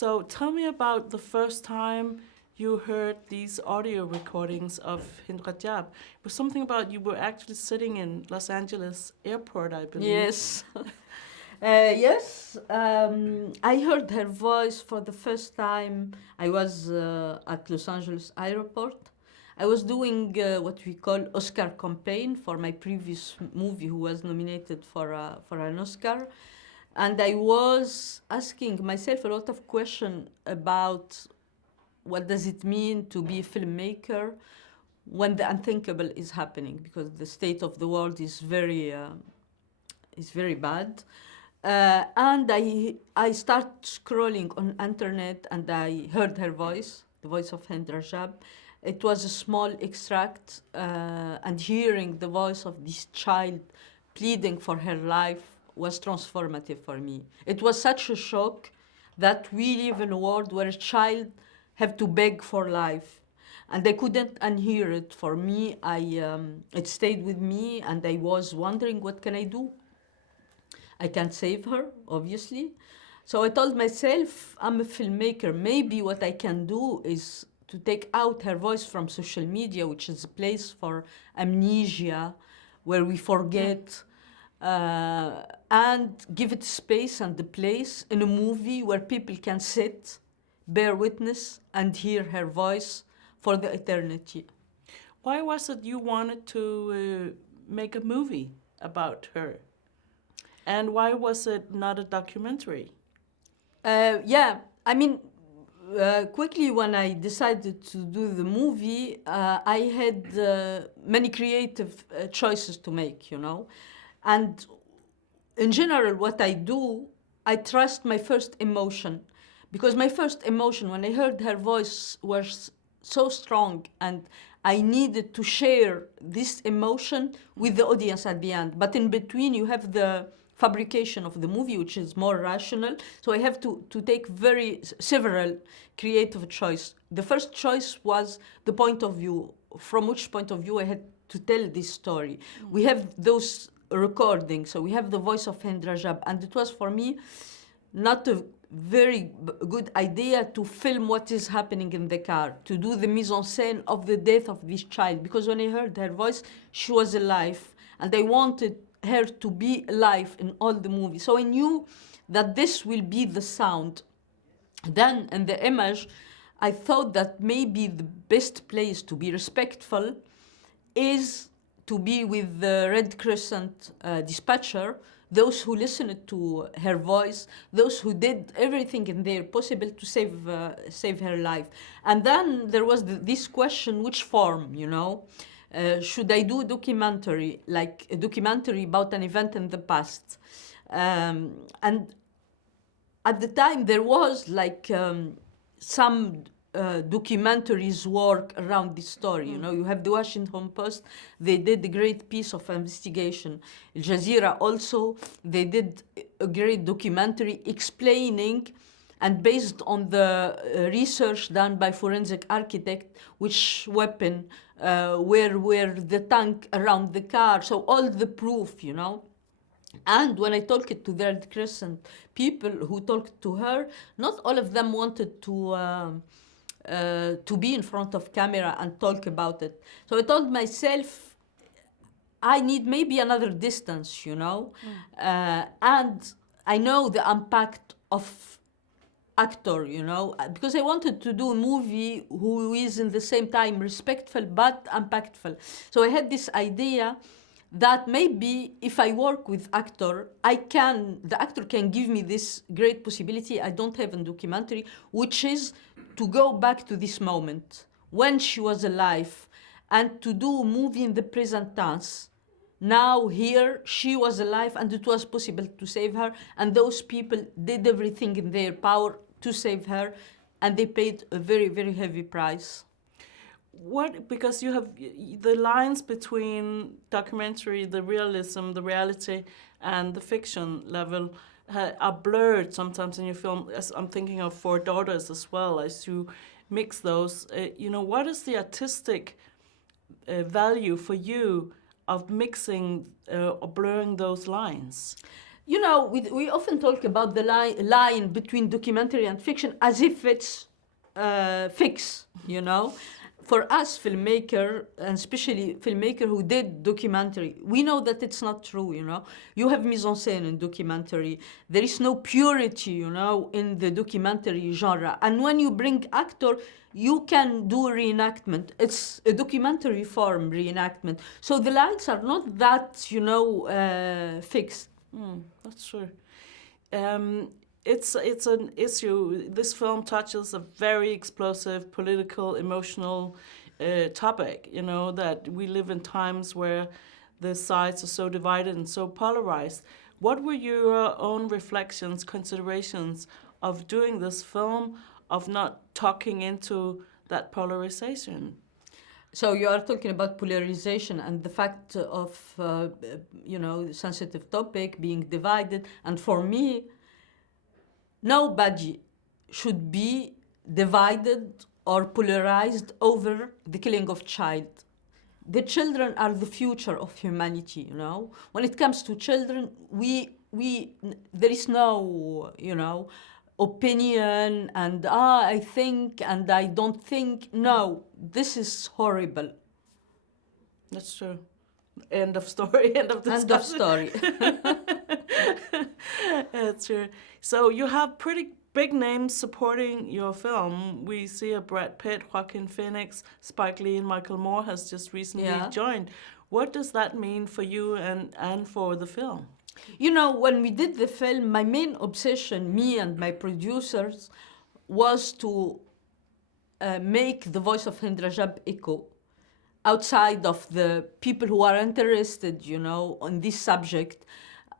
So tell me about the first time you heard these audio recordings of Hind Rajab. It was something about you were actually sitting in Los Angeles airport, I believe. Yes. Yes, I heard her voice for the first time. I was at Los Angeles airport. I was doing what we call Oscar campaign for my previous movie, who was nominated for an Oscar, and I was asking myself a lot of questions about what does it mean to be a filmmaker when the unthinkable is happening, because the state of the world is very bad. And I start scrolling on internet and I heard her voice, the voice of Hind Rajab. It was a small extract, and hearing the voice of this child pleading for her life was transformative for me. It was such a shock that we live in a world where a child have to beg for life, and I couldn't unhear it. For me, it stayed with me, and I was wondering, what can I do? I can't save her, obviously. So I told myself, I'm a filmmaker. Maybe what I can do is to take out her voice from social media, which is a place for amnesia, where we forget, and give it space and the place in a movie where people can sit, bear witness, and hear her voice for the eternity. Why was it you wanted to make a movie about her? And why was it not a documentary? Yeah, I mean, quickly when I decided to do the movie, I had many creative choices to make, you know. And in general, what I do, I trust my first emotion. Because my first emotion, when I heard her voice, was so strong, and I needed to share this emotion with the audience at the end. But in between, you have the fabrication of the movie, which is more rational. So I have to take several creative choices. The first choice was the point of view, from which point of view I had to tell this story. We have those recordings, so we have the voice of Hind Rajab, and it was for me not a very good idea to film what is happening in the car, to do the mise en scène of the death of this child, because when I heard her voice, she was alive, and I wanted her to be alive in all the movies. So I knew that this will be the sound. Then in the image, I thought that maybe the best place to be respectful is to be with the Red Crescent dispatcher, those who listened to her voice, those who did everything in their possible to save her life. And then there was this question, which form, you know? Should I do a documentary, like a documentary about an event in the past? And at the time, there was like some documentaries work around this story. You know, you have the Washington Post, they did a great piece of investigation. Al Jazeera also, they did a great documentary explaining, and based on the research done by forensic architect, which weapon, where the tank around the car, so all the proof, you know. And when I talked to the Red Crescent people who talked to her, not all of them wanted to be in front of camera and talk about it. So I told myself, I need maybe another distance, you know. And I know the impact of actor, you know, because I wanted to do a movie who is in the same time respectful but impactful. So I had this idea that maybe if I work with actor, the actor can give me this great possibility I don't have in documentary, which is to go back to this moment when she was alive and to do a movie in the present tense. Now here, she was alive and it was possible to save her, and those people did everything in their power to save her, and they paid a very, very heavy price. Because you have the lines between documentary, the realism, the reality, and the fiction level are blurred sometimes in your film. As I'm thinking of Four Daughters as well, as you mix those. You know, what is the artistic value for you of mixing or blurring those lines? You know, we often talk about the line between documentary and fiction as if it's fixed, you know. For us, filmmaker, and especially filmmaker who did documentary, we know that it's not true, you know. You have mise-en-scène in documentary. There is no purity, you know, in the documentary genre. And when you bring actor, you can do reenactment. It's a documentary form reenactment. So the lines are not that, you know, fixed. That's true. It's an issue. This film touches a very explosive, political, emotional topic. You know that we live in times where the sides are so divided and so polarized. What were your own reflections, considerations of doing this film, of not talking into that polarization? So you are talking about polarization and the fact of, you know, sensitive topic being divided. And for me, nobody should be divided or polarized over the killing of child. The children are the future of humanity, you know. When it comes to children, there is no, you know, opinion and I think and I don't think. No, this is horrible. That's true. End of story. End of discussion. End of story. That's true. So you have pretty big names supporting your film. We see a Brad Pitt, Joaquin Phoenix, Spike Lee, and Michael Moore has just recently joined. What does that mean for you and for the film? You know, when we did the film, my main obsession, me and my producers, was to make the voice of Hind Rajab echo outside of the people who are interested, you know, on this subject.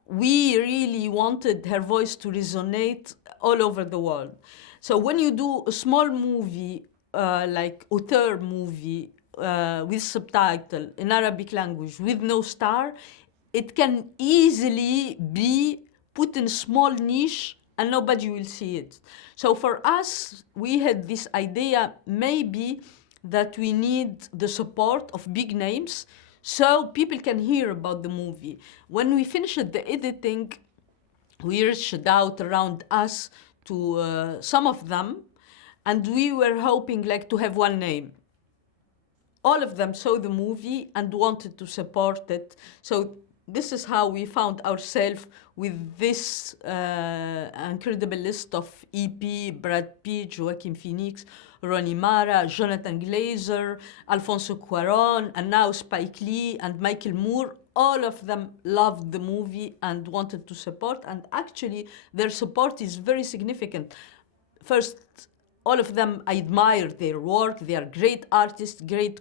We really wanted her voice to resonate all over the world. So when you do a small movie, like auteur movie, with subtitle in Arabic language, with no star, it can easily be put in a small niche and nobody will see it. So for us, we had this idea maybe that we need the support of big names so people can hear about the movie. When we finished the editing, we reached out around us to some of them, and we were hoping like to have one name. All of them saw the movie and wanted to support it. So this is how we found ourselves with this incredible list of EP, Brad Pitt, Joaquin Phoenix, Rooney Mara, Jonathan Glazer, Alfonso Cuarón, and now Spike Lee and Michael Moore. All of them loved the movie and wanted to support, and actually their support is very significant. First, all of them, I admire their work. They are great artists, great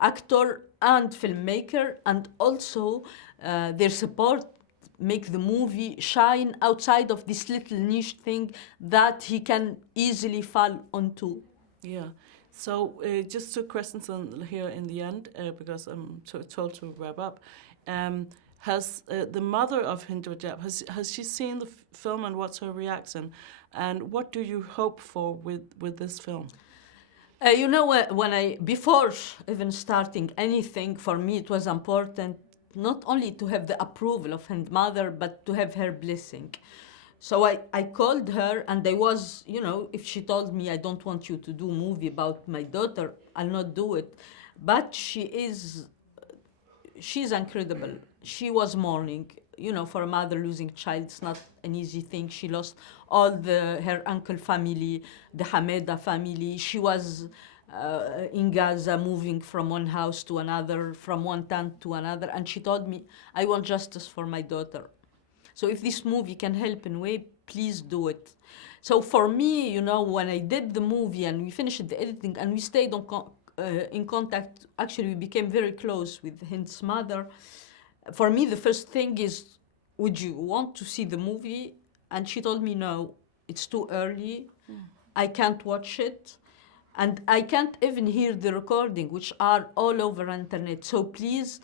actor and filmmaker, and also their support make the movie shine outside of this little niche thing that he can easily fall onto. Yeah. So just two questions here in the end, because I'm told to wrap up. Has the mother of Hind Rajab, has she seen the film, and what's her reaction? And what do you hope for with this film? You know, before even starting anything, for me it was important not only to have the approval of Hind mother, but to have her blessing. So I called her, and I was, you know, if she told me I don't want you to do a movie about my daughter, I'll not do it. But she's incredible. She was mourning. You know, for a mother losing a child, it's not an easy thing. She lost all her uncle family, the Hameda family. She was in Gaza, moving from one house to another, from one tent to another. And she told me, I want justice for my daughter. So if this movie can help in a way, please do it. So for me, you know, when I did the movie and we finished the editing and we stayed in contact, actually we became very close with Hind's mother. For me, the first thing is, would you want to see the movie? And she told me, no, it's too early. I can't watch it. And I can't even hear the recording, which are all over internet. So please,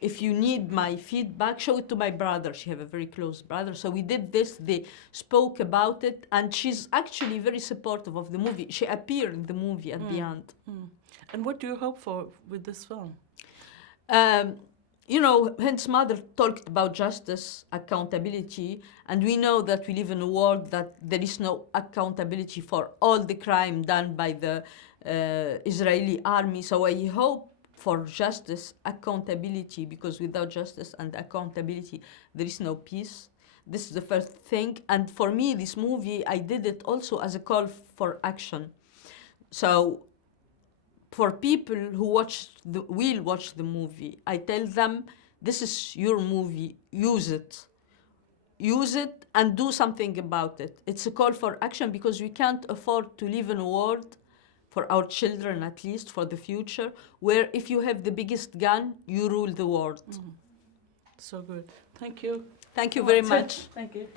if you need my feedback, show it to my brother. She have a very close brother. So we did this, they spoke about it, and she's actually very supportive of the movie. She appeared in the movie at the end. And what do you hope for with this film? you know, Hind's mother talked about justice, accountability, and we know that we live in a world that there is no accountability for all the crime done by the Israeli army. So I hope for justice, accountability, because without justice and accountability, there is no peace. This is the first thing. And for me, this movie, I did it also as a call for action. So for people who will watch the movie, I tell them, this is your movie, use it. Use it and do something about it. It's a call for action because we can't afford to live in a world, for our children at least, for the future, where if you have the biggest gun, you rule the world. So good. Thank you. Thank you very That's it. much. Thank you.